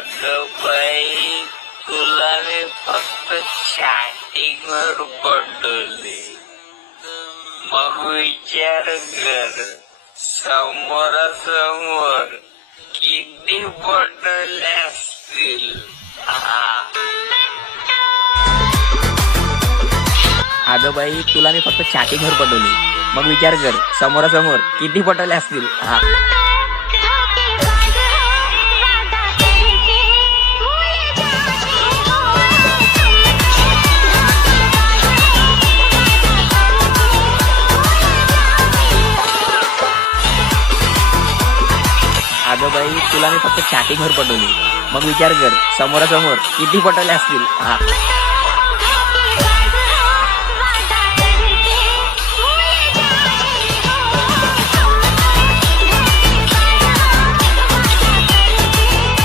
अगं बाई, तुला मी फक्त चॅटिंगवर पटवले, मग विचार कर समोरासमोर किती पटवले असतील. अगं बाई, तुला मी फक्त चॅटिंगवर पटवली, मग विचार कर समोरासमोर किती पटवले असतील. अगं बाई, तुला मी फक्त चॅटिंगवर पटवली, मग विचार कर समोरासमोर किती पटवले असतील.